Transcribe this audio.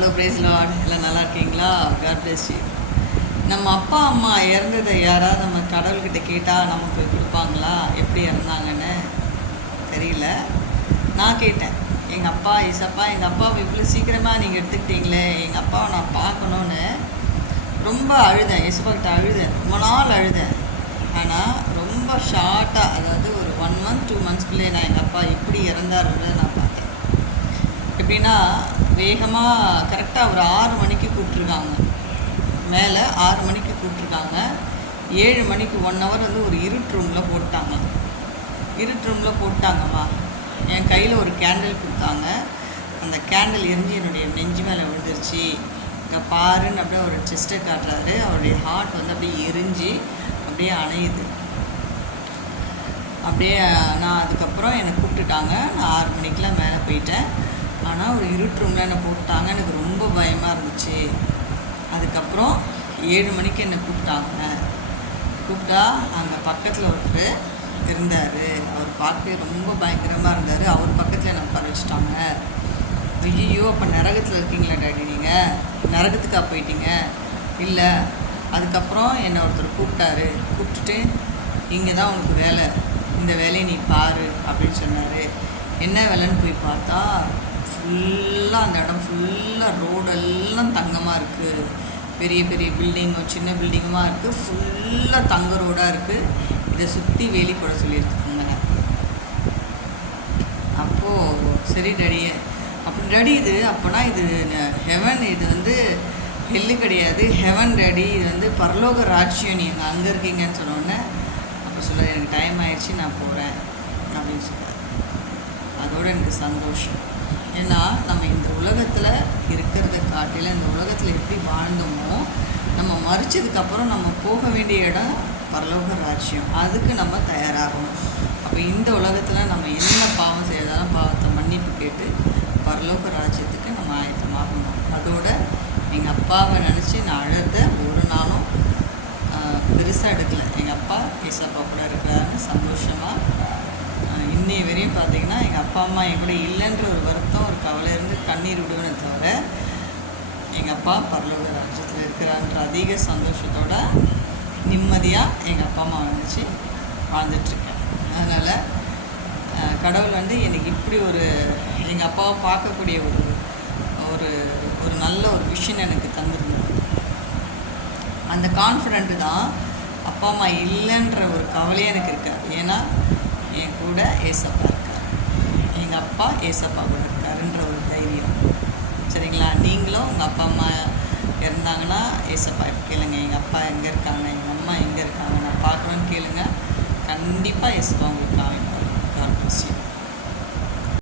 Hello price Lord, எல்லாம் நல்லா இருக்கீங்களா? God bless you. நம்ம அப்பா அம்மா இறந்ததை யாராவது நம்ம கடவுள்கிட்ட கேட்டால் நமக்கு கொடுப்பாங்களா? எப்படி இறந்தாங்கன்னு தெரியல. நான் கேட்டேன், எங்கள் அப்பா ஏசப்பா, எங்கள் அப்பாவை இவ்வளோ சீக்கிரமாக நீங்கள் எடுத்துக்கிட்டீங்களே, எங்கள் அப்பாவை நான் பார்க்கணுன்னு ரொம்ப அழுதேன். ஏசப்பா கிட்ட அழுதேன், ரொம்ப நாள் அழுதேன். ஆனால் ரொம்ப ஷார்ட்டாக, அதாவது ஒரு 1 month 2 monthsக்குள்ளே நான் எங்கள் அப்பா இப்படி இறந்தாருன்றதை நான் பார்த்தேன். எப்படின்னா, வேகமாக கரெக்டாக ஒரு 6 மணிக்கு கூப்பிட்ருக்காங்க, மேலே 6 மணிக்கு கூப்பிட்ருக்காங்க. 7 மணிக்கு 1 hour வந்து ஒரு இருட்டு ரூமில் போட்டாங்க. இருட்டு ரூமில் போட்டாங்கம்மா. என் கையில் ஒரு கேண்டில் கொடுத்தாங்க. அந்த கேண்டில் எரிஞ்சு என்னுடைய நெஞ்சு மேலே விழுந்துருச்சு. இங்கே பாருன்னு அப்படியே ஒரு செஸ்ட்டை காட்டுறாரு. அவருடைய ஹார்ட் வந்து அப்படியே எரிஞ்சு அப்படியே அணையுது. அப்படியே நான் அதுக்கப்புறம் என்னை கூப்பிட்டுட்டாங்க. நான் 6 மணிக்கெலாம் மேலே போயிட்டேன். ஆனால் ஒரு இருட்டு ரூமில் என்னை போட்டாங்க. எனக்கு ரொம்ப பயமாக இருந்துச்சு. அதுக்கப்புறம் 7 மணிக்கு என்னை கூப்பிட்டாங்க. கூப்பிட்டா அங்கே பக்கத்தில் ஒருத்தர் இருந்தார். அவர் பார்க்கவே ரொம்ப பயங்கரமாக இருந்தார். அவர் பக்கத்தில் என்னை உட்கார வச்சுட்டாங்க. ஐயோ, அப்போ நரகத்தில் இருக்கீங்களா டாடி? நீங்கள் நரகத்துக்காக போயிட்டீங்க? இல்லை. அதுக்கப்புறம் என்னை ஒருத்தர் கூப்பிட்டாரு. கூப்பிட்டுட்டு, இங்கே தான் உனக்கு வேலை, இந்த வேலையை நீ பாரு அப்படின்னு சொன்னார். என்ன வேலைன்னு போய் பார்த்தா, ஃபுல்லாக அந்த இடம் ஃபுல்லாக ரோடெல்லாம் தங்கமாக இருக்குது. பெரிய பெரிய பில்டிங்கும் சின்ன பில்டிங்குமாக இருக்குது. ஃபுல்லாக தங்க ரோடாக இருக்குது. இதை சுற்றி வேலி போட சொல்லியிருக்காங்க. அப்போது சரி டாடி, அப்படி டாடி இது அப்போனா இது ஹெவன், இது வந்து ஹெல்லு கிடையாது, ஹெவன் டாடி, இது வந்து பரலோக ராஜ்யம், நீங்கள் அங்கே இருக்கீங்கன்னு சொன்னோடனே அப்போ சொல்ல, எனக்கு டைம் ஆயிடுச்சு, நான் போகிறேன் அப்படின்னு சொன்னார். அதோடு எனக்கு சந்தோஷம். ஏன்னா நம்ம இந்த உலகத்தில் இருக்கிறத காட்டில இந்த உலகத்தில் எப்படி வாழ்ந்தோமோ, நம்ம மறிச்சதுக்கப்புறம் நம்ம போக வேண்டிய இடம் பரலோக ராஜ்யம். அதுக்கு நம்ம தயாராகணும். அப்போ இந்த உலகத்தில் நம்ம என்ன பாவம் செய்யறதாலும் பாவத்தை மன்னிப்பு கேட்டு பரலோக ராஜ்யத்துக்கு நம்ம ஆயத்தமாகணும். அதோட எங்கள் அப்பாவை நினச்சி நான் அழுத ஒரு நாளும் பெருசாக எடுக்கலை. எங்கள் அப்பா ஏசப்பா கூட இருக்கிறாருன்னு சந்தோஷமாக இன்னைய வரையும் பார்த்தீங்கன்னா, எங்கள் அப்பா அம்மா என் கூட இல்லைன்ற ஒரு வருத்தம், ஒரு கவலை இருந்து கண்ணீர் விடுவேனே தவிர, எங்கள் அப்பா பரலோக ராஜ்யத்தில் இருக்கிறான்ற அதிக சந்தோஷத்தோட நிம்மதியாக எங்கள் அப்பா அம்மா நினச்சி வாழ்ந்துட்டுருக்கேன். அதனால் கடவுள் வந்து எனக்கு இப்படி ஒரு எங்கள் அப்பாவை பார்க்கக்கூடிய ஒரு ஒரு ஒரு நல்ல ஒரு விஷயம் எனக்கு தந்துருந்தது. அந்த கான்ஃபிடென்ட்டு தான் அப்பா அம்மா இல்லைன்ற ஒரு கவலையே எனக்கு இருக்காது. ஏன்னா என் கூட ஏசப்பா இருக்கார், எங்கள் அப்பா ஏசப்பா கூட இருக்காருன்ற ஒரு தைரியம். சரிங்களா? நீங்களும் உங்கள் அப்பா அம்மா இருந்தாங்கன்னா ஏசப்பா கேளுங்க, எங்கள் அப்பா எங்கே இருக்காங்க, எங்கள் அம்மா எங்கே இருக்காங்க, நான் பார்க்குறோன்னு கேளுங்க. கண்டிப்பாக ஏசப்பா உங்களுக்கு காமிப்பார். God bless you.